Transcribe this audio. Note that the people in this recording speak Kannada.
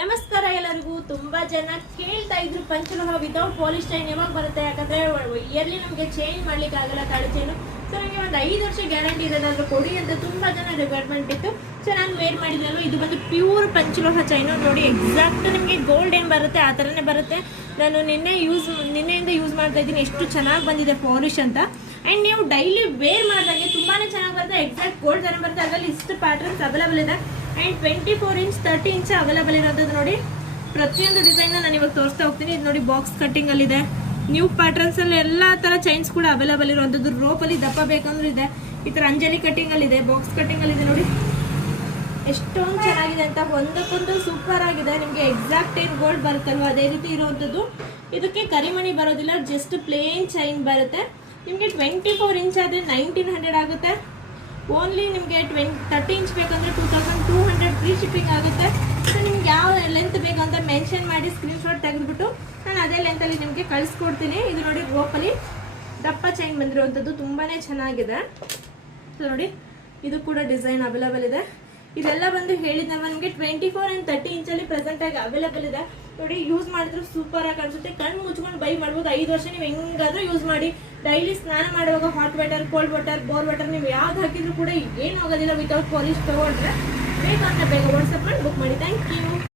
ನಮಸ್ಕಾರ ಎಲ್ಲರಿಗೂ. ತುಂಬಾ ಜನ ಕೇಳ್ತಾ ಇದ್ರು ಪಂಚಲೋಹ ವಿತೌಟ್ ಪಾಲಿಶ್ ಚೈನ್ ಯಾವಾಗ ಬರುತ್ತೆ, ಯಾಕಂದ್ರೆ ಇಯರ್ಲಿ ನಮಗೆ ಚೇಂಜ್ ಮಾಡ್ಲಿಕ್ಕೆ ಆಗಲ್ಲ ತಾಳಿ ಚೈನು. ಸೊ ನನಗೆ ಒಂದು 5 ವರ್ಷ ಗ್ಯಾರಂಟಿ ಇರೋದಾದ್ರೂ ಕೊಡಿ ಅಂತ ತುಂಬಾ ಜನ ರಿಕ್ವೈರ್ಮೆಂಟ್ ಇತ್ತು. ಸೊ ನಾನು ವೇರ್ ಮಾಡಿದ್ರಲ್ಲ, ಇದು ಬಂದು ಪ್ಯೂರ್ ಪಂಚಲೋಹ ಚೈನು. ನೋಡಿ ಎಕ್ಸಾಕ್ಟ್ ನಿಮಗೆ ಗೋಲ್ಡ್ ಏನು ಬರುತ್ತೆ ಆ ಥರನೇ ಬರುತ್ತೆ. ನಾನು ನಿನ್ನೆಯಿಂದ ಯೂಸ್ ಮಾಡ್ತಾ ಇದ್ದೀನಿ. ಎಷ್ಟು ಚೆನ್ನಾಗಿ ಬಂದಿದೆ ಪಾಲಿಶ್ ಅಂತ. ಆ್ಯಂಡ್ ನೀವು ಡೈಲಿ ವೇರ್ ಮಾಡಿದಾಗೆ ತುಂಬಾ ಚೆನ್ನಾಗಿ ಬರುತ್ತೆ. ಎಕ್ಸಾಕ್ಟ್ ಗೋಲ್ಡ್ ಥರ ಬರುತ್ತೆ. ಅದರಲ್ಲಿ ಇಷ್ಟು ಪ್ಯಾಟರ್ನ್ಸ್ ಅವೈಲೇಬಲ್ ಇದೆ. ಆ್ಯಂಡ್ 24 ಇಂಚ್ 30 ಇಂಚ್ ಅವೈಲೇಬಲ್ ಇರೋದು. ನೋಡಿ ಪ್ರತಿಯೊಂದು ಡಿಸೈನ್ ನಾನು ಇವಾಗ ತೋರಿಸ್ತಾ ಹೋಗ್ತೀನಿ. ಇದು ನೋಡಿ ಬಾಕ್ಸ್ ಕಟ್ಟಿಂಗ್ ಅಲ್ಲಿ ಇದೆ. ನ್ಯೂ ಪ್ಯಾಟರ್ನ್ಸ್ ಅಲ್ಲಿ ಎಲ್ಲಾ ತರ ಚೈನ್ಸ್ ಕೂಡ ಅವೈಲೇಬಲ್ ಇರುವಂತದ್ದು. ರೋಪ್ ಅಲ್ಲಿ ದಪ್ಪ ಬೇಕಂದ್ರೂ ಇದೆ. ಈ ತರ ಅಂಜಲಿ ಕಟ್ಟಿಂಗ್ ಅಲ್ಲಿ ಇದೆ, ಬಾಕ್ಸ್ ಕಟ್ಟಿಂಗ್ ಅಲ್ಲಿ ಇದೆ. ನೋಡಿ ಎಷ್ಟೊಂದು ಚೆನ್ನಾಗಿದೆ ಅಂತ. ಒಂದಕ್ಕೊಂದು ಸೂಪರ್ ಆಗಿದೆ. ನಿಮಗೆ ಎಕ್ಸಾಕ್ಟ್ ಏನ್ ಗೋಲ್ಡ್ ಬರುತ್ತಲ್ವ ಅದೇ ರೀತಿ ಇರುವಂತದ್ದು. ಇದಕ್ಕೆ ಕರಿಮಣಿ ಬರೋದಿಲ್ಲ, ಜಸ್ಟ್ ಪ್ಲೇನ್ ಚೈನ್ ಬರುತ್ತೆ. ನಿಮಗೆ 24 ಇಂಚ್ ಆದ್ರೆ 1900 ಆಗುತ್ತೆ. ಓನ್ಲಿ ನಿಮಗೆ 30 ಇಂಚ್ ಬೇಕಂದ್ರೆ 2200 ಫ್ರೀ ಶಿಪ್ಪಿಂಗ್ ಆಗುತ್ತೆ. ಸೊ ನಿಮ್ಗೆ ಯಾವ ಲೆಂತ್ ಬೇಕಂತ ಮೆನ್ಷನ್ ಮಾಡಿ ಸ್ಕ್ರೀನ್ಶಾಟ್ ತೆಗೆದುಬಿಟ್ಟು ನಾನು ಅದೇ ಲೆಂತಲ್ಲಿ ನಿಮಗೆ ಕಳಿಸ್ಕೊಡ್ತೀನಿ. ಇದು ನೋಡಿ ರೋಪಲ್ಲಿ ದಪ್ಪ ಚೈನ್ ಬಂದಿರುವಂಥದ್ದು, ತುಂಬಾ ಚೆನ್ನಾಗಿದೆ. ಸೊ ನೋಡಿ ಇದು ಕೂಡ ಡಿಸೈನ್ ಅವೈಲೇಬಲ್ ಇದೆ. ಇದೆಲ್ಲ ಬಂದು ಹೇಳಿದ್ನಲ್ವ ನಿಮಗೆ 24 ಆ್ಯಂಡ್ 30 ಇಂಚಲ್ಲಿ ಪ್ರೆಸೆಂಟ್ ಆಗಿ ಅವೈಲೇಬಲ್ ಇದೆ. ನೋಡಿ ಯೂಸ್ ಮಾಡಿದ್ರು ಸೂಪರ್ ಆಗಿ ಕಾಣಿಸುತ್ತೆ. ಕಣ್ಣು ಮುಚ್ಕೊಂಡು ಬೈ ಮಾಡ್ಬೋದು. 5 ವರ್ಷ ನೀವು ಹೆಂಗಾದ್ರೂ ಯೂಸ್ ಮಾಡಿ. ಡೈಲಿ ಸ್ನಾನ ಮಾಡುವಾಗ hot water, cold water, bore water ನೀವು ಯಾವ್ದು ಹಾಕಿದ್ರು ಕೂಡ ಏನು ಆಗೋದಿಲ್ಲ ವಿತೌಟ್ ಪಾಲಿಶ್ ತಗೊಂಡ್ರೆ. ಬೇಕಂದ್ರೆ ಬೇಗ ವಾಟ್ಸಪ್ ಮಾಡಿ ಬುಕ್ ಮಾಡಿ. Thank you.